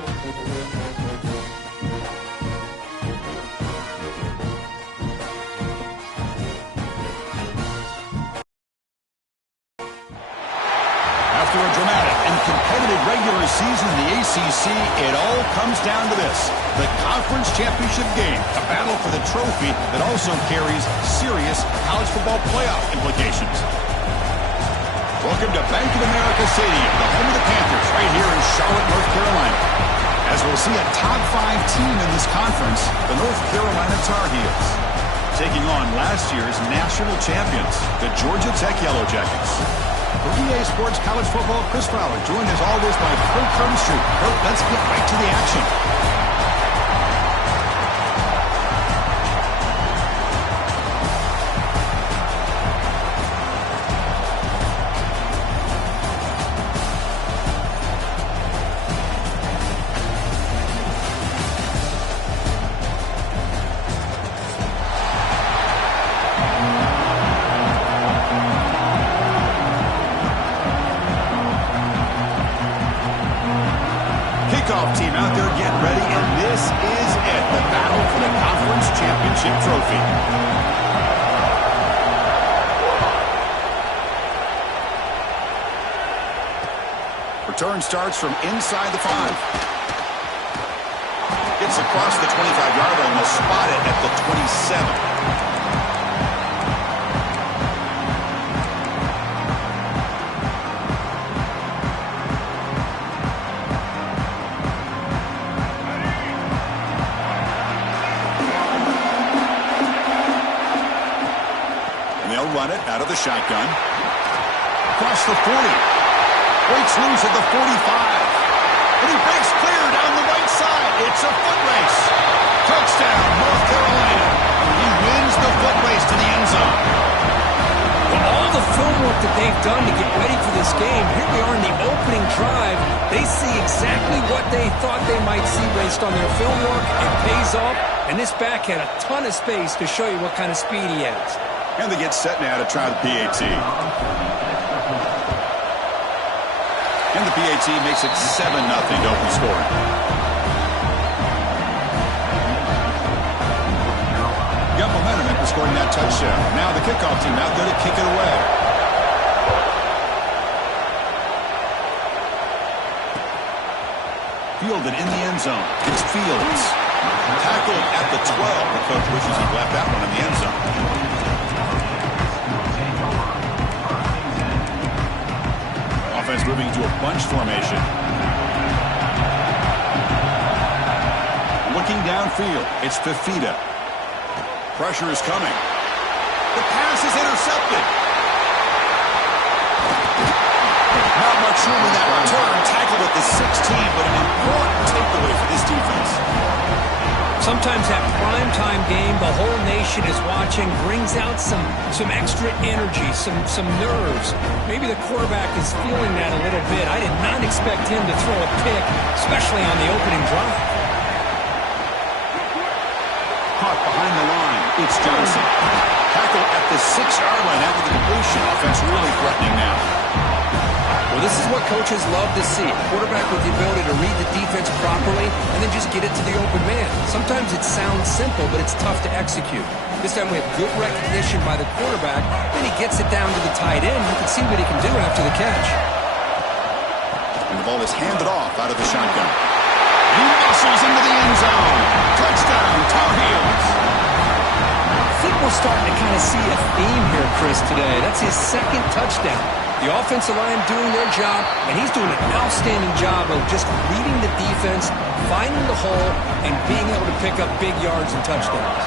After a dramatic and competitive regular season in the ACC, it all comes down to this: the conference championship game, a battle for the trophy that also carries serious college football playoff implications. Welcome to Bank of America Stadium, the home of the Panthers, right here in Charlotte, North Carolina. As we'll see a top 5 team in this conference, the North Carolina Tar Heels, taking on last year's national champions, the Georgia Tech Yellow Jackets. For EA Sports College Football, Chris Fowler, joined as always by Kurt Turnstreet. Kurt, let's get right to the action. Kickoff team out there getting ready, and this is it, the battle for the conference championship trophy. Return starts from inside the 5. Gets across the 25-yard line, will spot it at the 27. Run it out of the shotgun. Across the 40. Breaks loose at the 45. And he breaks clear down the right side. It's a foot race. Touchdown, North Carolina. He wins the foot race to the end zone. Well, all the film work that they've done to get ready for this game, here we are in the opening drive. They see exactly what they thought they might see based on their film work. It pays off, and this back had a ton of space to show you what kind of speed he has. And they get set now to try the PAT. And the PAT makes it 7-0 to open scoring. Got momentum after scoring that touchdown. Now the kickoff team out there to kick it away. Fielded in the end zone. It's Fields. Tackled at the 12. The coach wishes he left that one in the end zone. Offense moving to a bunch formation. Looking downfield, it's Fifita. Pressure is coming. The pass is intercepted. Not much room in that return. Tackled at the 16, but an important takeaway for this defense. Sometimes that primetime game, the whole nation is watching, brings out some extra energy, some nerves. Maybe the quarterback is feeling that a little bit. I did not expect him to throw a pick, especially on the opening drive. Caught behind the line. It's Johnson. Tackle at the 6-yard line after the completion. Offense really threatening now. Well, this is what coaches love to see. A quarterback with the ability to read the defense properly and then just get it to the open man. Sometimes it sounds simple, but it's tough to execute. This time we have good recognition by the quarterback. Then he gets it down to the tight end. You can see what he can do after the catch. And the ball is handed off out of the shotgun. He muscles into the end zone. Touchdown, Tar Heels. I think we're starting to kind of see a theme here, Chris, today. That's his second touchdown. The offensive line doing their job, and he's doing an outstanding job of just reading the defense, finding the hole, and being able to pick up big yards and touchdowns.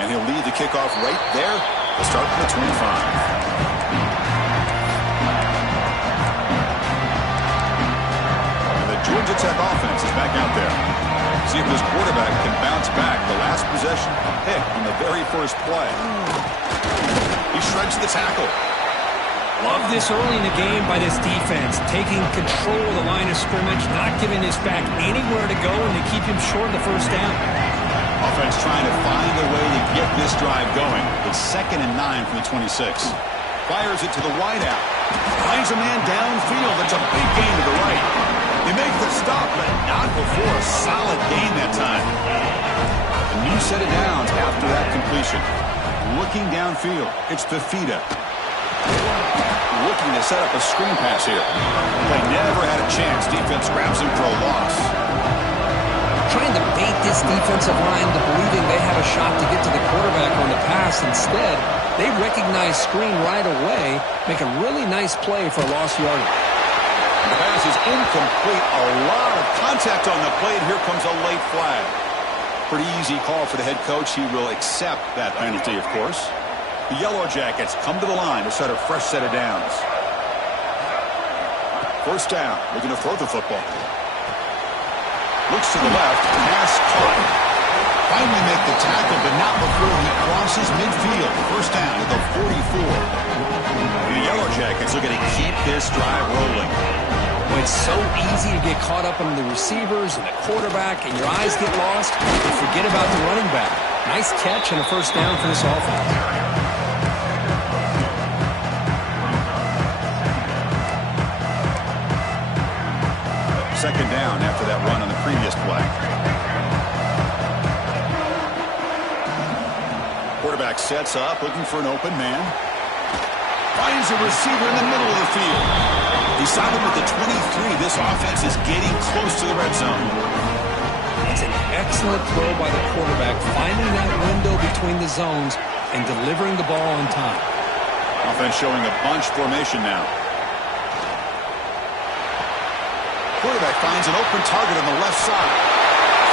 And he'll lead the kickoff right there. They'll start from the 25. Georgia Tech offense is back out there. See if this quarterback can bounce back. The last possession, a pick in the very first play. He shreds the tackle. Love this early in the game by this defense, taking control of the line of scrimmage, not giving this back anywhere to go, and to keep him short of the first down. Offense trying to find a way to get this drive going. It's 2nd and 9 from the 26. Fires it to the wideout. Finds a man downfield. stop, but not before a solid gain that time. A new set of downs after that completion. Looking downfield, it's Fifita. Looking to set up a screen pass here. They never had a chance. Defense grabs him for a loss. Trying to bait this defensive line to believing they have a shot to get to the quarterback on the pass. Instead, they recognize screen right away, make a really nice play for a lost yardage. The pass is incomplete. A lot of contact on the play, and here comes a late flag. Pretty easy call for the head coach. He will accept that penalty, of course. The Yellow Jackets come to the line to set a fresh set of downs. First down, looking to throw the football. Looks to the left, pass caught. Finally make the tackle, but not before he crosses midfield. First down at the 44. The Yellow Jackets are going to keep this drive rolling. Well, it's so easy to get caught up in the receivers and the quarterback, and your eyes get lost. You forget about the running back. Nice catch and a first down for this offense. Second down after that run on the previous play. Quarterback sets up, looking for an open man. Finds a receiver in the middle of the field. Decided with the 23, this offense is getting close to the red zone. It's an excellent throw by the quarterback, finding that window between the zones and delivering the ball on time. Offense showing a bunch formation now. Quarterback finds an open target on the left side.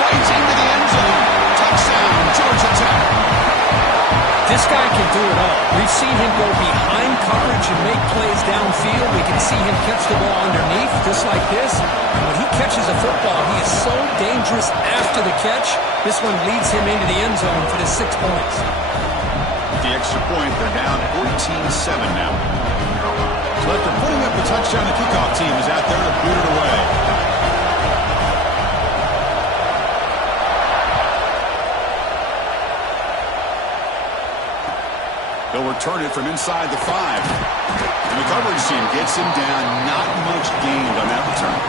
Fights into the end zone. Touchdown, Georgia Tech. This guy can do it all. We've seen him go behind coverage and make plays downfield. We can see him catch the ball underneath, just like this. And when he catches a football, he is so dangerous after the catch. This one leads him into the end zone for the 6 points. With the extra point, they're down 14-7 now. So after putting up the touchdown, the kickoff team is out there to boot it away. They'll return it from inside the 5. And the coverage team gets him down. Not much gained on that return.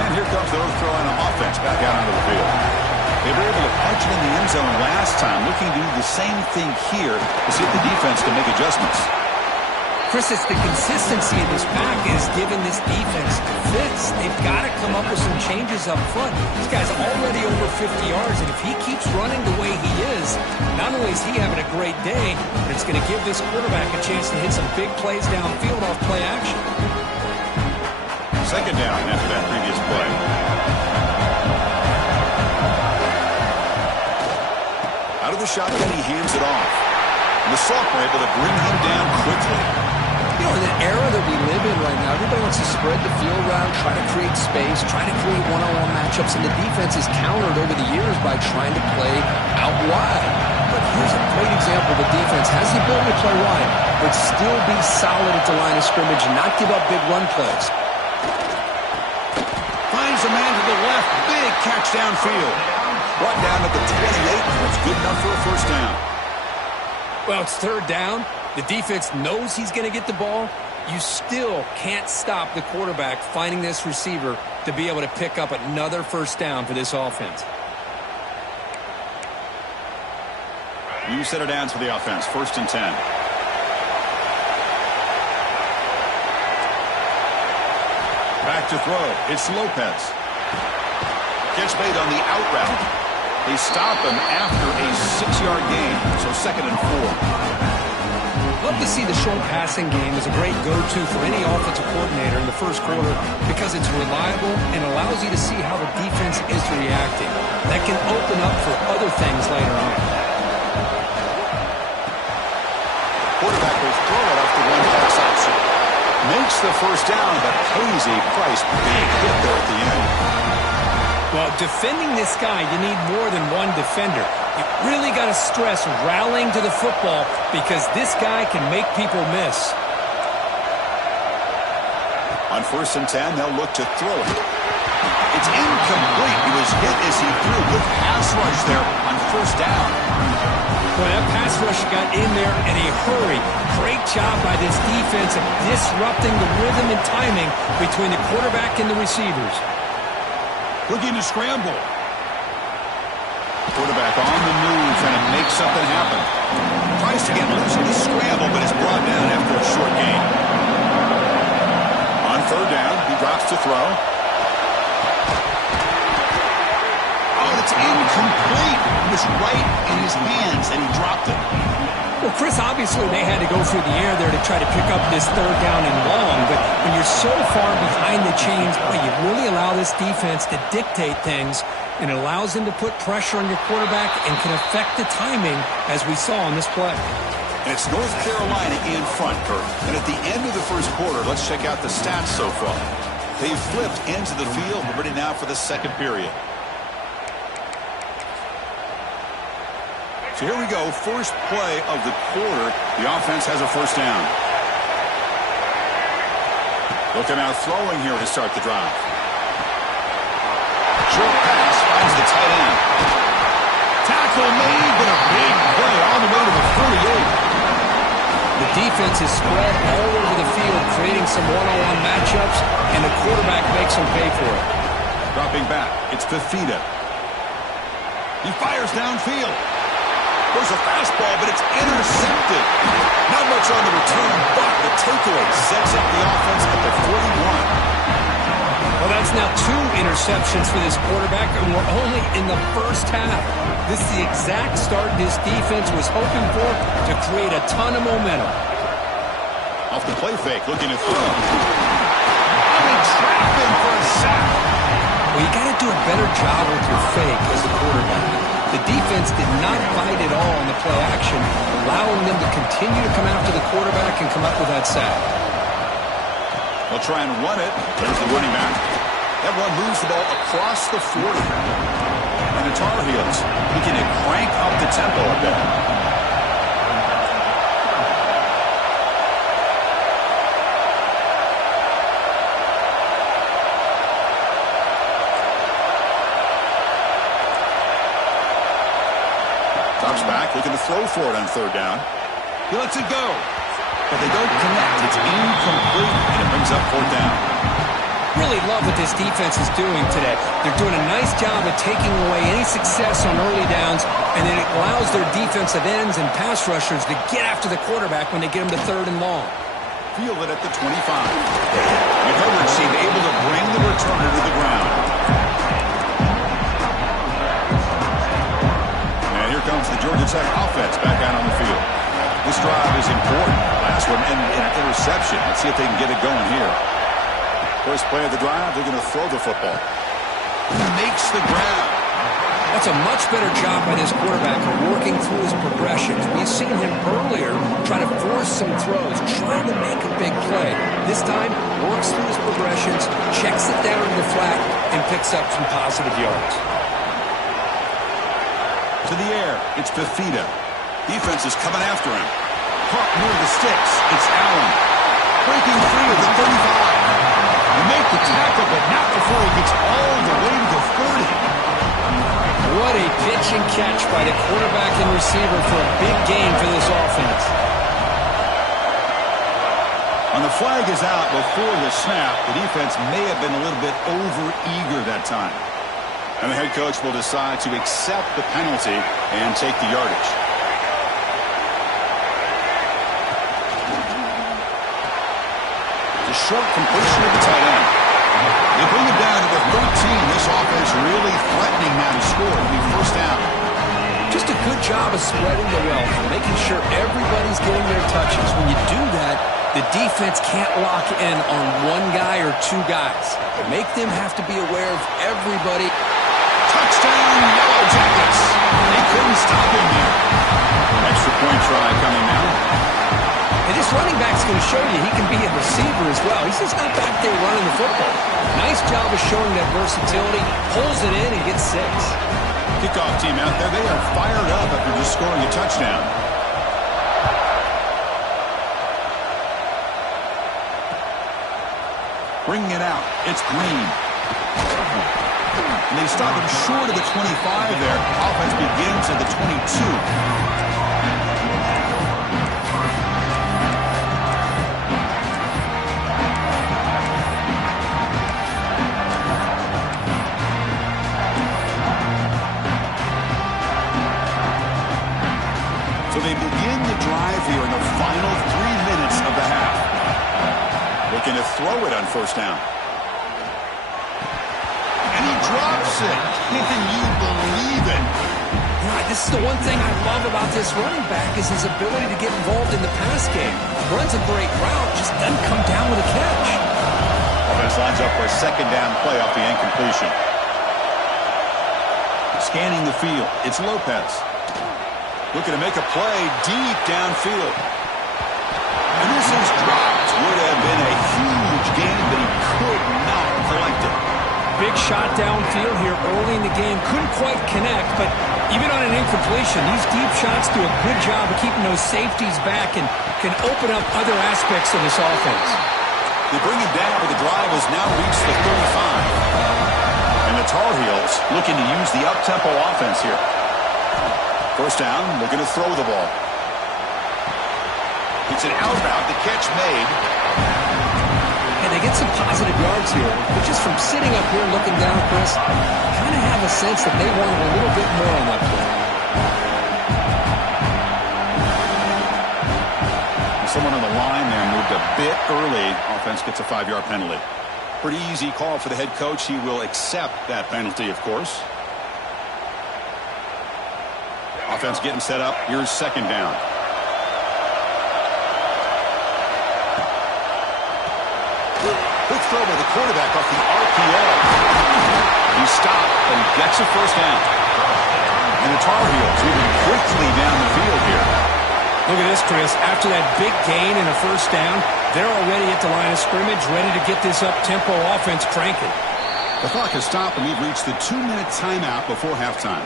And here comes the North Carolina offense back out onto the field. They were able to punch it in the end zone last time, looking to do the same thing here to see if the defense can make adjustments. Chris, it's the consistency in this pack is giving this defense fits. They've got to come up with some changes up front. This guy's already over 50 yards, and if he keeps running the way he is, not only is he having a great day, but it's going to give this quarterback a chance to hit some big plays downfield off play action. Second down after that previous play. Out of the shotgun, he hands it off. And the sophomore able to bring him down quickly. You know, in the era that we live in right now, everybody wants to spread the field around, try to create space, try to create one-on-one matchups, and the defense is countered over the years by trying to play out wide. But here's a great example. The defense has the ability to play wide, but still be solid at the line of scrimmage and not give up big run plays. Finds a man to the left. Big catch downfield. Brought down at the 28, and it's good enough for a first down. Well, it's third down. The defense knows he's going to get the ball. You still can't stop the quarterback finding this receiver to be able to pick up another first down for this offense. New set of downs for the offense. First and 10. Back to throw. It's Lopez. Catch made on the out route. They stop him after a 6-yard gain, so second and 4. Love to see the short passing game as a great go-to for any offensive coordinator in the first quarter because it's reliable and allows you to see how the defense is reacting. That can open up for other things later on. Quarterback will throw it off the one-pass option. Makes the first down, but pays a price. Big hit there at the end. Well, defending this guy, you need more than one defender. You really got to stress rallying to the football because this guy can make people miss. On first and 10, they'll look to throw it. It's incomplete. He was hit as he threw. Good pass rush there on first down. Well, that pass rush got in there in a hurry. Great job by this defense of disrupting the rhythm and timing between the quarterback and the receivers. Looking to scramble. Quarterback on the move, and it makes something happen. Tries to get loose in the scramble, but is brought down after a short gain. On third down, he drops to throw. Oh, it's incomplete. It was right in his hands, and he dropped it. Well, Chris, obviously they had to go through the air there to try to pick up this third down and long, but when you're so far behind the chains, boy, you really allow this defense to dictate things, and it allows them to put pressure on your quarterback and can affect the timing, as we saw on this play. And it's North Carolina in front, Kurt. And at the end of the first quarter, let's check out the stats so far. They've flipped ends of the field. We're ready now for the second period. So here we go, first play of the quarter. The offense has a first down. Looking out throwing here to start the drive. Short pass finds the tight end. Tackle made, but a big play all the way to the 48. The defense is spread all over the field, creating some one-on-one matchups, and the quarterback makes them pay for it. Dropping back, it's Fifita. He fires downfield. There's a fastball, but it's intercepted. Not much on the return, but the takeaway sets up the offense at the 41. Well, that's now 2 interceptions for this quarterback, and we're only in the first half. This is the exact start this defense was hoping for to create a ton of momentum. Off the play fake, looking to throw. And they trap him for a sack. Well, you got to do a better job with your fake as a quarterback. The defense did not bite at all on the play action, allowing them to continue to come after the quarterback and come up with that sack. They'll try and run it. There's the running back. That one moves the ball across the 40. And the Tar Heels looking to crank up the tempo a bit. Drops back, looking to throw for it on third down. He lets it go. But they don't connect. It's incomplete, and it brings up fourth down. Really love what this defense is doing today. They're doing a nice job of taking away any success on early downs, and then it allows their defensive ends and pass rushers to get after the quarterback when they get them to third and long. Field it at the 25. The coverage seemed able to bring the returner to the ground. And here comes the Georgia Tech offense back out on the field. This drive is important. Last one and an interception. Let's see if they can get it going here. First play of the drive, they're going to throw the football. Makes the grab. That's a much better job by this quarterback of working through his progressions. We've seen him earlier try to force some throws, trying to make a big play. This time, works through his progressions, checks it down to the flat, and picks up some positive yards. To the air, it's Fifita. Defense is coming after him. Caught near the sticks. It's Allen. Breaking free at the 35. They make the tackle, but not before he gets all the way to the 30. What a pitch and catch by the quarterback and receiver for a big gain for this offense. And the flag is out before the snap. The defense may have been a little bit over-eager that time. And the head coach will decide to accept the penalty and take the yardage. The short completion of the tight end. They bring it down to the 13. This offense really threatening now to score. It'll be first down. Just a good job of spreading the wealth, making sure everybody's getting their touches. When you do that, the defense can't lock in on one guy or two guys. Make them have to be aware of everybody. Touchdown, Yellow Jackets. They couldn't stop him there. Extra point try coming now. And this running back's going to show you he can be a receiver as well. He's just not back there running the football. Nice job of showing that versatility. Pulls it in and gets 6. Kickoff team out there. They are fired up after just scoring a touchdown. Bringing it out. It's Green. And they stop him short of the 25 there. Offense begins at the 22. Looking to throw it on first down. And he drops it. Can you believe it? This is the one thing I love about this running back is his ability to get involved in the pass game. Runs a great route, just doesn't come down with a catch. Offense lines up for a second down play off the incompletion. Scanning the field, it's Lopez. Looking to make a play deep downfield. And this is dropped. Would have been a huge gain, but he could not collect it. Big shot downfield here early in the game. Couldn't quite connect, but even on an incompletion, these deep shots do a good job of keeping those safeties back and can open up other aspects of this offense. They bring him down, but the drive has now reached the 35. And the Tar Heels looking to use the up-tempo offense here. First down, looking to throw the ball. It's an out route, the catch made. And they get some positive yards here, but just from sitting up here looking down, Chris, kind of have a sense that they wanted a little bit more on that play. Someone on the line there moved a bit early. Offense gets a 5-yard penalty. Pretty easy call for the head coach. He will accept that penalty, of course. Offense getting set up. Here's second down. Quick throw by the quarterback off the RPO. He stopped, but he gets a first down. And the Tar Heels moving quickly down the field here. Look at this, Chris. After that big gain and a first down, they're already at the line of scrimmage, ready to get this up-tempo offense cranking. The clock has stopped, and we've reached the 2-minute timeout before halftime.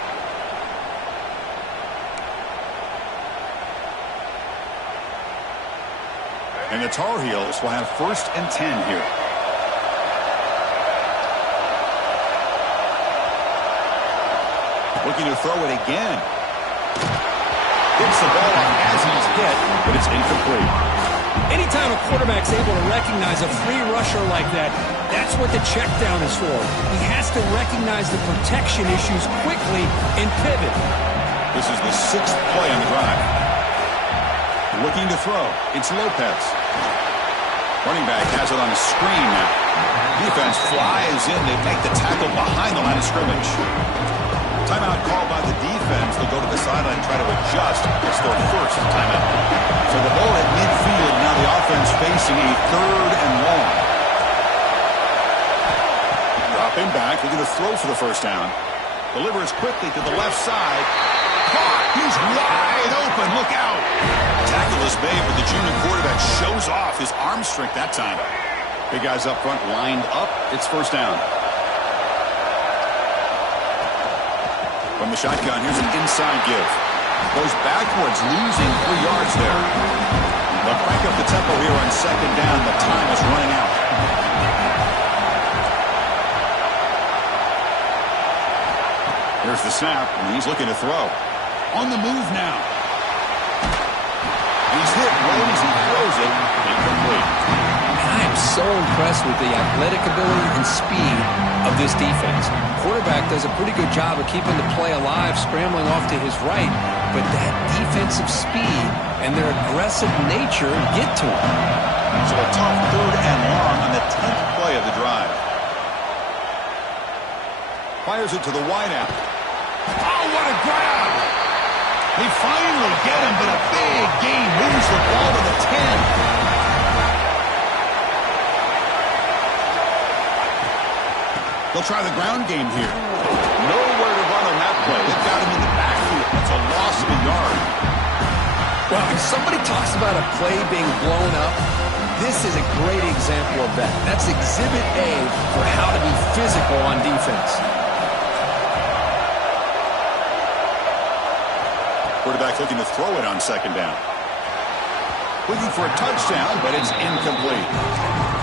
And the Tar Heels will have 1st and 10 here. Looking to throw it again. Hits the ball as he's hit, but it's incomplete. Anytime a quarterback's able to recognize a free rusher like that, that's what the check down is for. He has to recognize the protection issues quickly and pivot. This is the 6th play on the drive. Looking to throw. It's Lopez. Running back has it on the screen now. Defense flies in. They make the tackle behind the line of scrimmage. Timeout called by the defense. They'll go to the sideline and try to adjust. It's their first timeout. So the ball at midfield. Now the offense facing a 3rd and long. Dropping back. They're going to throw for the first down. Delivers quickly to the left side. Caught. He's wide open. Look out. Tackle is made, but the junior quarterback shows off his arm strength that time. Big guys up front lined up. It's first down. From the shotgun, here's an inside give. Goes backwards, losing 3 yards there. They'll crank up the tempo here on second down. The time is running out. Here's the snap, and he's looking to throw. On the move now. He's hit right as he throws it. Incomplete. I am so impressed with the athletic ability and speed of this defense. Quarterback does a pretty good job of keeping the play alive, scrambling off to his right, but that defensive speed and their aggressive nature get to him. So a tough 3rd and long on the 10th play of the drive. Fires it to the wideout. Oh, what a grab! They finally get him, but a big gain moves the ball to the 10. They'll try the ground game here. Nowhere to run on that play. They've got him in the backfield. That's a loss of a yard. Well, if somebody talks about a play being blown up, this is a great example of that. That's exhibit A for how to be physical on defense. Quarterback looking to throw it on second down. Looking for a touchdown, but it's incomplete.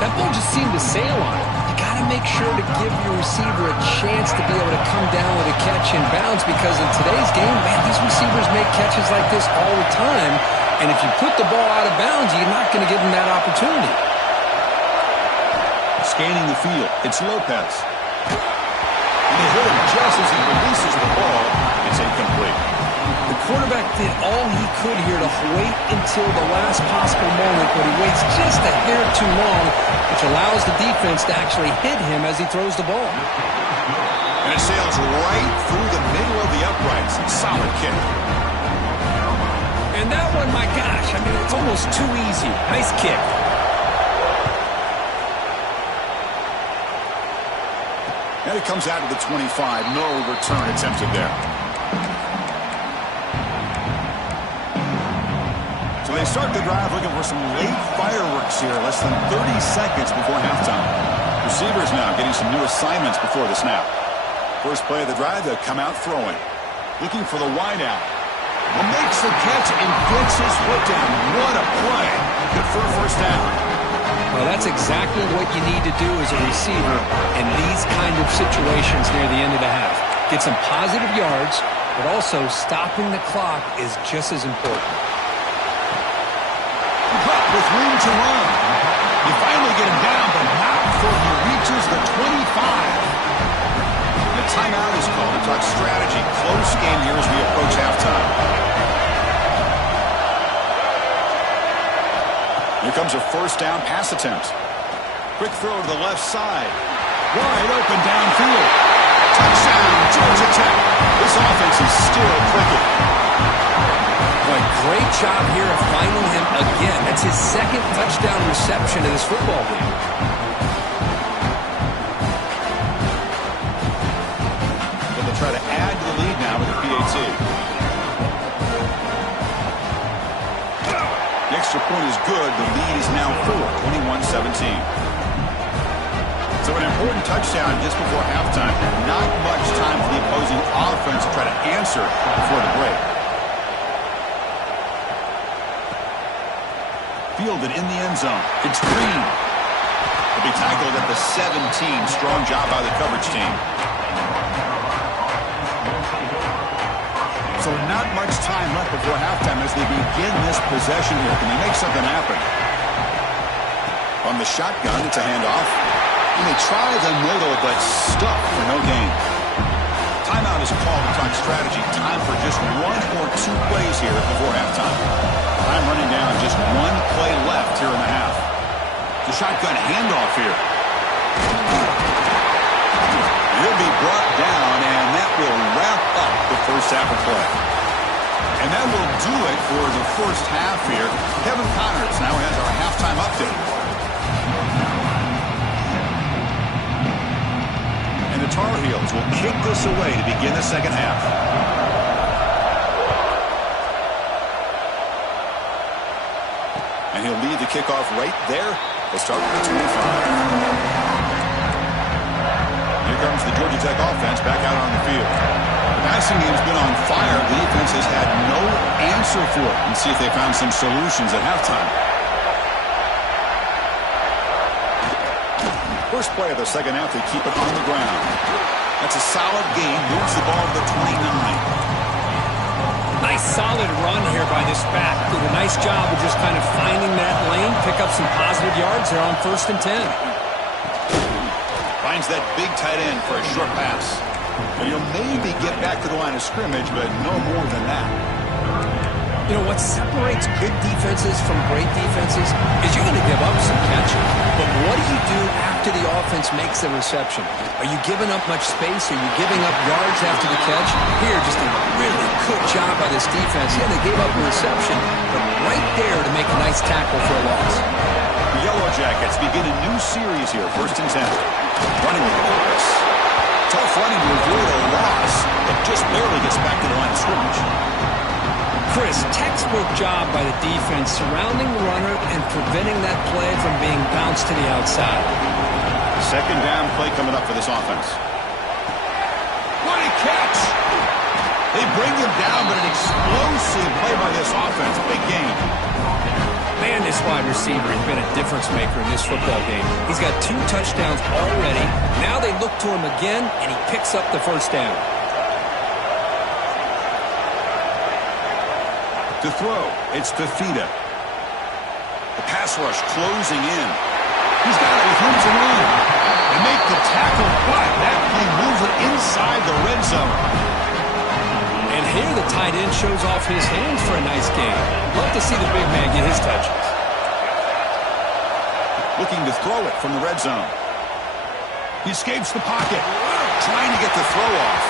That ball just seemed to sail on it. You got to make sure to give your receiver a chance to be able to come down with a catch in bounds, because in today's game, man, these receivers make catches like this all the time. And if you put the ball out of bounds, you're not going to give them that opportunity. Scanning the field, it's Lopez. And they hit him just as he releases the ball. It's incomplete. The quarterback did all he could here to wait until the last possible moment, but he waits just a hair too long, which allows the defense to actually hit him as he throws the ball. And it sails right through the middle of the uprights. Solid kick. And that one, my gosh, I mean, it's almost too easy. Nice kick. And it comes out to the 25. No return attempted there. So they start the drive looking for some late fireworks here. Less than 30 seconds before halftime. Receivers now getting some new assignments before the snap. First play of the drive, they'll come out throwing. Looking for the wideout. And makes the catch and gets his foot down. What a play. Good for a first down. Well, that's exactly what you need to do as a receiver in these kind of situations near the end of the half. Get some positive yards, but also stopping the clock is just as important. With room to run. You finally get him down, but not before he reaches the 25. The timeout is called to talk strategy. Close game here as we approach halftime. Here comes a first down pass attempt. Quick throw to the left side. Wide open downfield. Touchdown, Georgia Tech. This offense is still clicking. Boy, great job here of finding him again. That's his second touchdown reception in this football game. They'll try to add to the lead now with the PAT. The extra point is good. The lead is now 21-17. So an important touchdown just before halftime. Not much time for the opposing offense to try to answer before the break. Fielded in the end zone. It's Green. He'll be tackled at the 17. Strong job by the coverage team. So not much time left before halftime as they begin this possession here. Can they make something happen? On the shotgun, it's a handoff. And they try the middle, but stuck for no gain. Timeout is called to talk strategy. Time for just one or two plays here before halftime. Time running down. Just one play left here in the half. The shotgun handoff here. He'll be brought down, and that will wrap up the first half of play. And that will do it for the first half here. Kevin Connors now has our halftime update. And the Tar Heels will kick this away to begin the second half. And he'll lead the kickoff right there. We'll start with the 25. Here comes the Georgia Tech offense back out on the field. The passing game's been on fire. The defense has had no answer for it. And see if they found some solutions at halftime. First play of the second half, they keep it on the ground. That's a solid game. Moves the ball to the 29. Nice solid run here by this back. Did a nice job of just kind of finding that lane, pick up some positive yards there on 1st and 10. Finds that big tight end for a short pass. And you'll maybe get back to the line of scrimmage, but no more than that. You know, what separates good defenses from great defenses is you're going to give up some catching. But what do you do after the offense makes the reception? Are you giving up much space? Are you giving up yards after the catch? Here, just a really good job by this defense. Yeah, they gave up a reception, but right there to make a nice tackle for a loss. The Yellow Jackets begin a new series here, 1st and 10. Running with the box. Tough running to avoid a loss, but just barely gets back to the line of scrimmage. Chris, textbook job by the defense surrounding the runner and preventing that play from being bounced to the outside. Second down play coming up for this offense. What a catch! They bring him down, but an explosive play by this offense. Big game. Man, this wide receiver has been a difference maker in this football game. He's got 2 touchdowns already. Now they look to him again, and he picks up the first down. To throw, it's Fifita. The pass rush closing in. He's got it with room to run. They make the tackle, but that play moves it inside the red zone. And here, the tight end shows off his hands for a nice game. Love to see the big man get his touches. Looking to throw it from the red zone. He escapes the pocket, trying to get the throw off.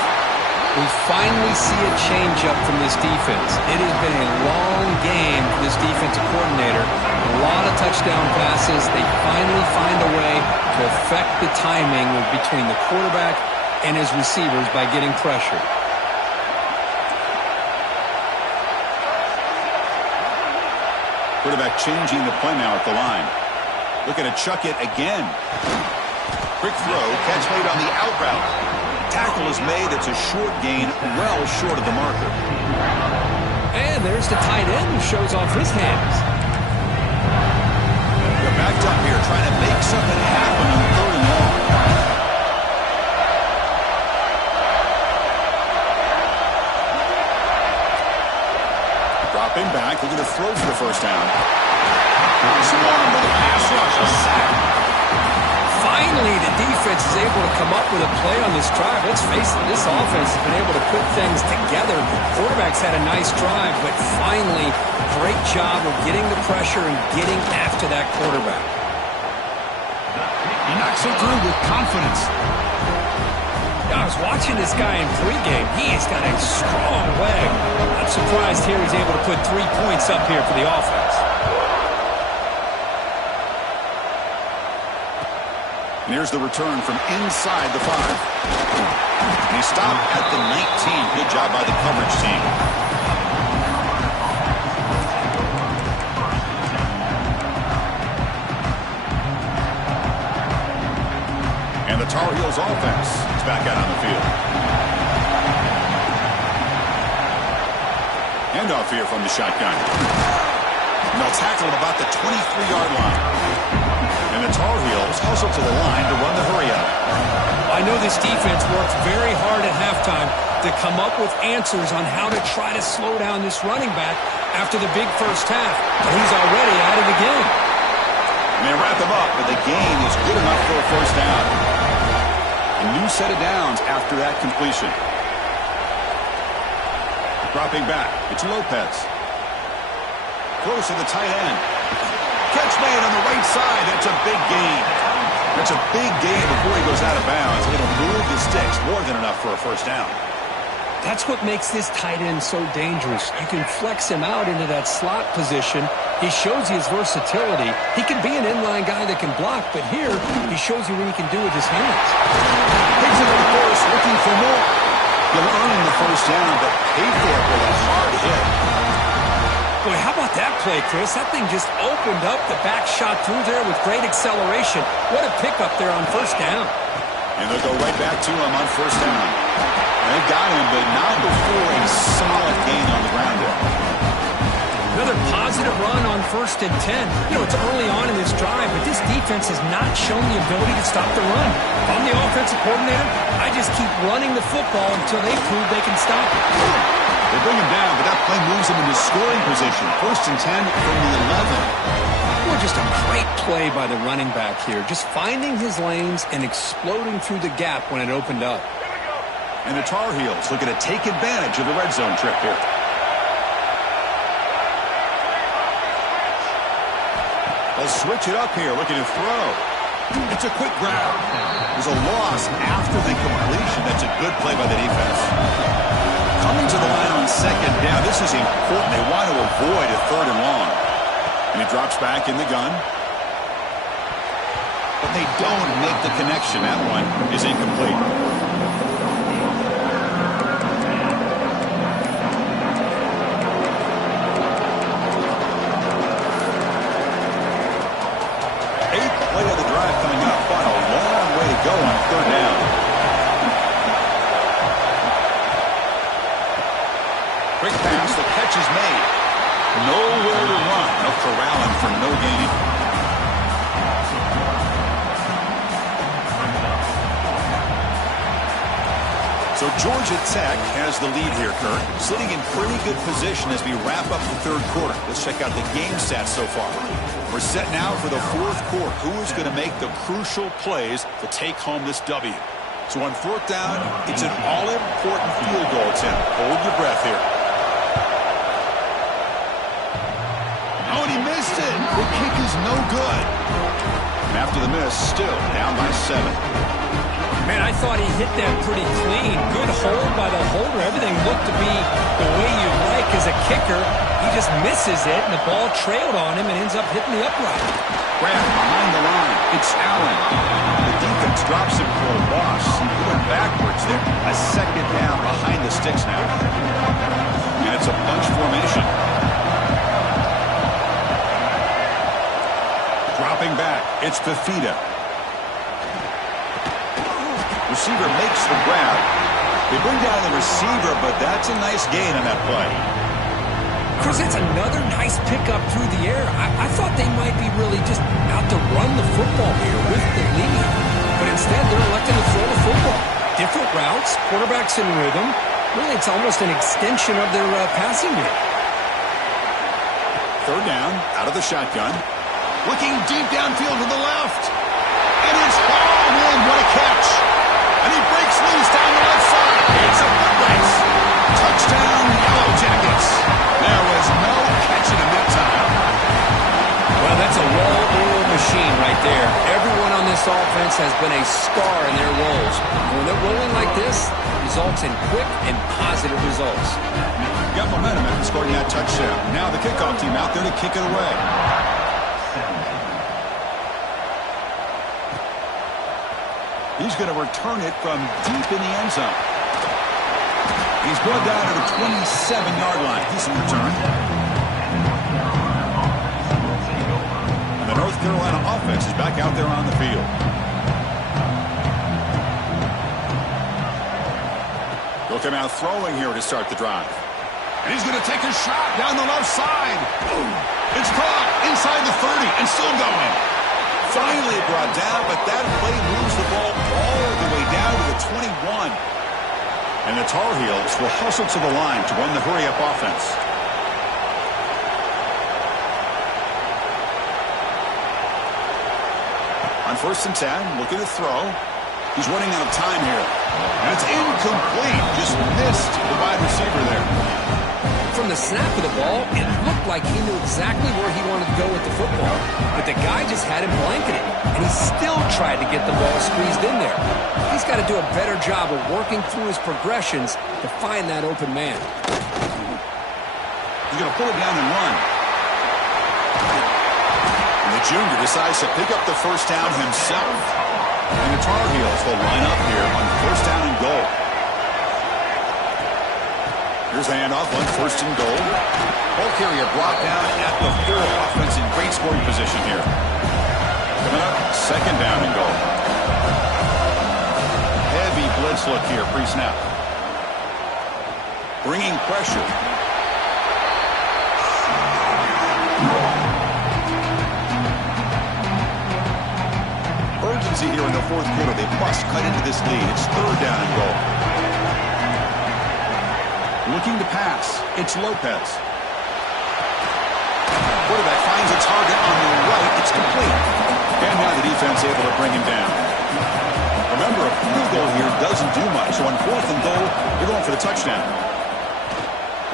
We finally see a change-up from this defense. It has been a long game for this defensive coordinator. A lot of touchdown passes. They finally find a way to affect the timing between the quarterback and his receivers by getting pressure. Quarterback changing the play now at the line. Looking to chuck it again. Quick throw, catch made on the out route. Tackle is made. It's a short gain, well short of the marker. And there's the tight end who shows off his hands. They're backed up here trying to make something happen on 3rd and long. Dropping back, looking to throw for the first down. Nice one with a pass rush, a sack. Finally, the defense is able to come up with a play on this drive. Let's face it, this offense has been able to put things together. Quarterback's had a nice drive, but finally, great job of getting the pressure and getting after that quarterback. He knocks it through with confidence. I was watching this guy in pregame. He has got a strong leg. I'm surprised here he's able to put 3 points up here for the offense. And here's the return from inside the 5. And he stopped at the 19. Good job by the coverage team. And the Tar Heels offense is back out on the field. Handoff here from the shotgun. And they'll tackle him about the 23-yard line. And the Tar Heels hustle to the line to run the hurry-up. I know this defense worked very hard at halftime to come up with answers on how to try to slow down this running back after the big first half. But he's already at it again. And they wrap him up, but the gain is good enough for a first down. A new set of downs after that completion. Dropping back, it's Lopez. Close to the tight end. Catch made on the right side. That's a big gain. That's a big gain before he goes out of bounds. It'll move the sticks more than enough for a first down. That's what makes this tight end so dangerous. You can flex him out into that slot position. He shows you his versatility. He can be an inline guy that can block, but here he shows you what he can do with his hands. Takes it up first, looking for more. He'll earn the first down, but paid for it with a hard hit. Boy, how about that play, Chris? That thing just opened up the back shot through there with great acceleration. What a pickup there on first down. And they'll go right back to him on first down. They got him, but not before a solid gain on the ground there. Another positive run on 1st and 10. You know, it's early on in this drive, but this defense has not shown the ability to stop the run. If I'm the offensive coordinator, I just keep running the football until they prove they can stop it. They bring him down, but that play moves him into scoring position. 1st and 10 from the 11. Well, just a great play by the running back here. Just finding his lanes and exploding through the gap when it opened up. And the Tar Heels looking to take advantage of the red zone trip here. They'll switch it up here, looking to throw. It's a quick grab. There's a loss after the completion. That's a good play by the defense. Coming to the line on 2nd down. This is important. They want to avoid a 3rd and long. And he drops back in the gun. But they don't make the connection. That one is incomplete. Eighth play of the drive coming up. But a long way to go on 3rd down. Quick pass, the catch is made. Nowhere to run. No corralling for no gain. So Georgia Tech has the lead here, Kurt. Sitting in pretty good position as we wrap up the 3rd quarter. Let's check out the game stats so far. We're set now for the 4th quarter. Who is going to make the crucial plays to take home this W? So on fourth down, it's an all-important field goal attempt. Hold your breath here. Oh, and he missed it. The kick is no good. And after the miss, still down by 7. Man, I thought he hit that pretty clean. Good hold by the holder. Everything looked to be the way you'd like as a kicker. He just misses it, and the ball trailed on him and ends up hitting the upright. Grab behind the line. It's Allen. The defense drops him for a loss. He went backwards there. A second down behind the sticks now. And it's a bunch formation. Dropping back. It's Fifita. Receiver makes the grab. They bring down the receiver, but that's a nice gain on that play. Chris, it's another nice pickup through the air. I thought they might be really just out to run the football here with the lead. But instead, they're electing to throw the football. Different routes, quarterback's in rhythm. Really, it's almost an extension of their passing game. Third down, out of the shotgun. Looking deep downfield to the left. And it's hauled in. What a catch. And he breaks loose down the left side. It's a foot race. Touchdown, Yellow Jackets. There was no catching him that time. Well, that's a well-oiled machine right there. Everyone on this offense has been a star in their roles. And when they're rolling like this, results in quick and positive results. Got momentum after scoring that touchdown. Now the kickoff team out there to kick it away. He's going to return it from deep in the end zone. He's brought down to the 27-yard line. Decent return. And the North Carolina offense is back out there on the field. They'll come out throwing here to start the drive. And he's going to take a shot down the left side. It's caught inside the 30 and still going. Finally brought down, but that play moves the ball all the way down to the 21. And the Tar Heels will hustle to the line to run the hurry-up offense. On 1st and 10, looking to throw. He's running out of time here. And it's incomplete. Just missed the wide receiver there. From the snap of the ball, it looked like he knew exactly where he wanted to go with the football. But the guy just had him blanketed, and he still tried to get the ball squeezed in there. He's got to do a better job of working through his progressions to find that open man. He's going to pull it down and run. And the junior decides to pick up the first down himself. And the Tar Heels will line up here on 1st down and goal. Here's the handoff on 1st and goal. Ball carrier brought down at the 4. Offense in great scoring position here. Coming up, 2nd down and goal. Heavy blitz look here, pre-snap. Bringing pressure. Urgency here in the 4th quarter. They must cut into this lead. It's 3rd down and goal. Looking to pass. It's Lopez. Quarterback finds a target on the right. It's complete. And now the defense able to bring him down. Remember, a field goal here doesn't do much. So on 4th and goal, they're going for the touchdown.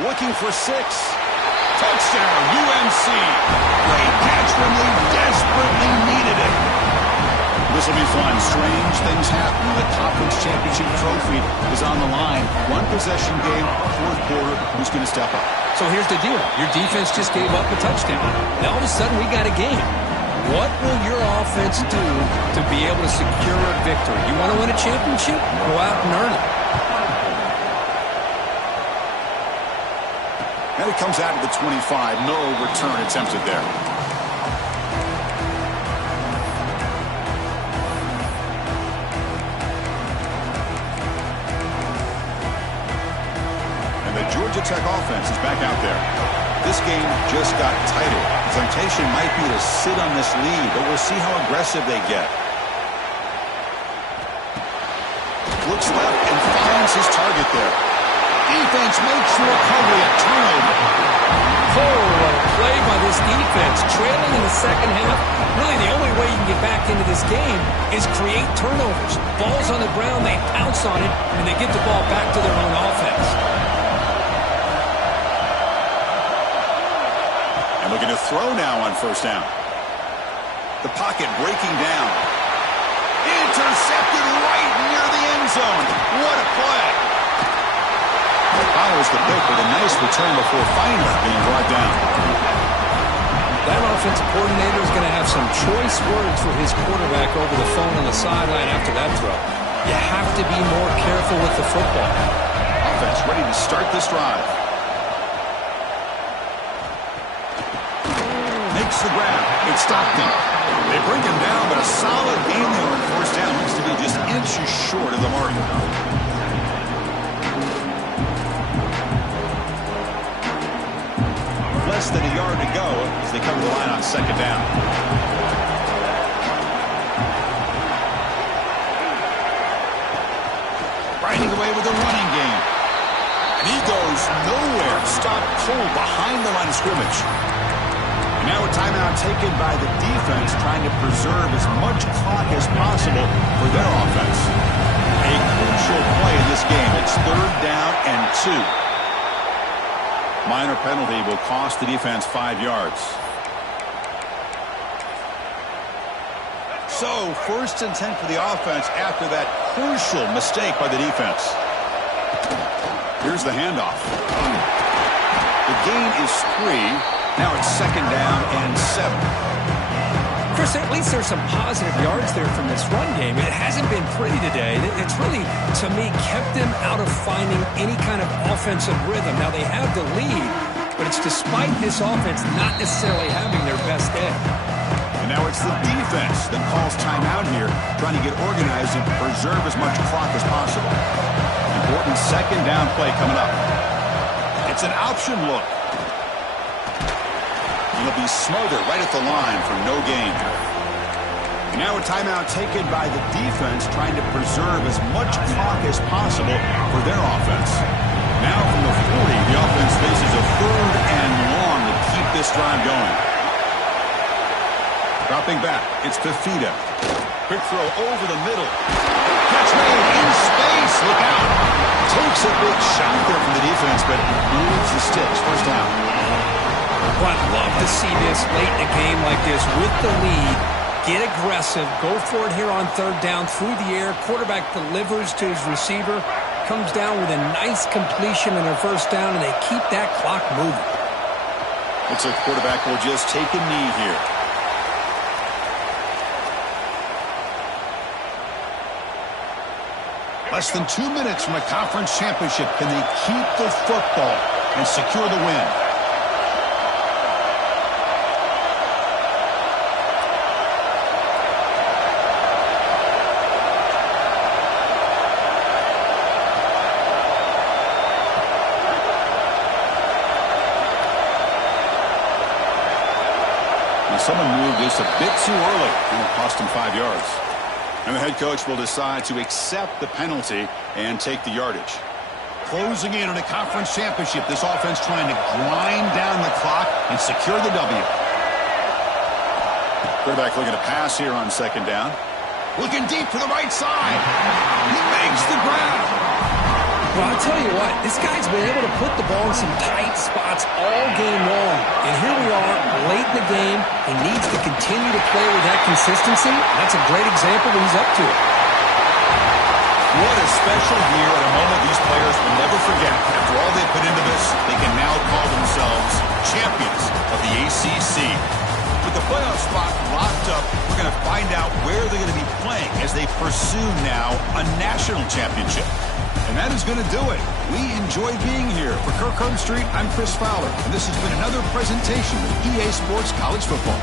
Looking for 6. Touchdown, UNC. Great catch when they desperately needed it. This will be fun. Strange things happen. The conference championship trophy is on the line. One possession game, 4th quarter. Who's going to step up? So here's the deal. Your defense just gave up a touchdown. Now all of a sudden we got a game. What will your offense do to be able to secure a victory? You want to win a championship? Go out and earn it. And it comes out of the 25. No return attempted there. Georgia Tech offense is back out there. This game just got tighter. The temptation might be to sit on this lead, but we'll see how aggressive they get. Looks left and finds his target there. Defense makes the recovery, a turnover. Oh, what a play by this defense. Trailing in the second half, really the only way you can get back into this game is create turnovers. Ball's on the ground, they pounce on it, and they get the ball back to their own offense. And looking to throw now on first down. The pocket breaking down. Intercepted right near the end zone. What a play. Follows the pick with a nice return before finally being brought down. That offensive coordinator is going to have some choice words for his quarterback over the phone on the sideline after that throw. You have to be more careful with the football. Offense ready to start this drive. Makes the grab. It's Stockton. They bring him down, but a solid game there on first down. Looks to be just inches short of the mark. Less than a yard to go as they cover the line on second down. Riding away with a running game. And he goes nowhere. Stopped cold behind the line of scrimmage. And now a timeout taken by the defense, trying to preserve as much clock as possible for their offense. A crucial play in this game. It's 3rd down and 2. Minor penalty will cost the defense 5 yards. So, 1st and 10 for the offense after that crucial mistake by the defense. Here's the handoff. The gain is 3. Now it's 2nd down and 7. Chris, at least there's some positive yards there from this run game. It hasn't been pretty today. It's really, to me, kept them out of finding any kind of offensive rhythm. Now, they have the lead, but it's despite this offense not necessarily having their best day. And now it's the defense that calls timeout here, trying to get organized and preserve as much clock as possible. Important 2nd down play coming up. It's an option look. He'll be smothered right at the line for no gain. And now a timeout taken by the defense, trying to preserve as much clock as possible for their offense. Now from the 40, the offense faces a 3rd and long to keep this drive going. Dropping back, it's Fifita. Quick throw over the middle. Catch made in space. Look out. Takes a big shot there from the defense, but moves the sticks. First down. Well, I'd love to see this late in a game like this with the lead. Get aggressive. Go for it here on 3rd down through the air. Quarterback delivers to his receiver. Comes down with a nice completion in their 1st down, and they keep that clock moving. Looks like the quarterback will just take a knee here. Less than 2 minutes from a conference championship. Can they keep the football and secure the win? Someone moved this a bit too early, and it cost him 5 yards. And the head coach will decide to accept the penalty and take the yardage. Closing in on a conference championship, this offense trying to grind down the clock and secure the W. Quarterback looking to pass here on 2nd down. Looking deep to the right side. He makes the grab. Well, I'll tell you what, this guy's been able to put the ball in some tight spots all game long. And here we are, late in the game. He needs to continue to play with that consistency. That's a great example that he's up to it. What a special year and a moment these players will never forget. After all they put into this, they can now call themselves champions of the ACC. With the playoff spot locked up, we're going to find out where they're going to be playing as they pursue now a national championship. And that is going to do it. We enjoy being here. For Kirk Herbstreit, I'm Chris Fowler, and this has been another presentation of EA Sports College Football.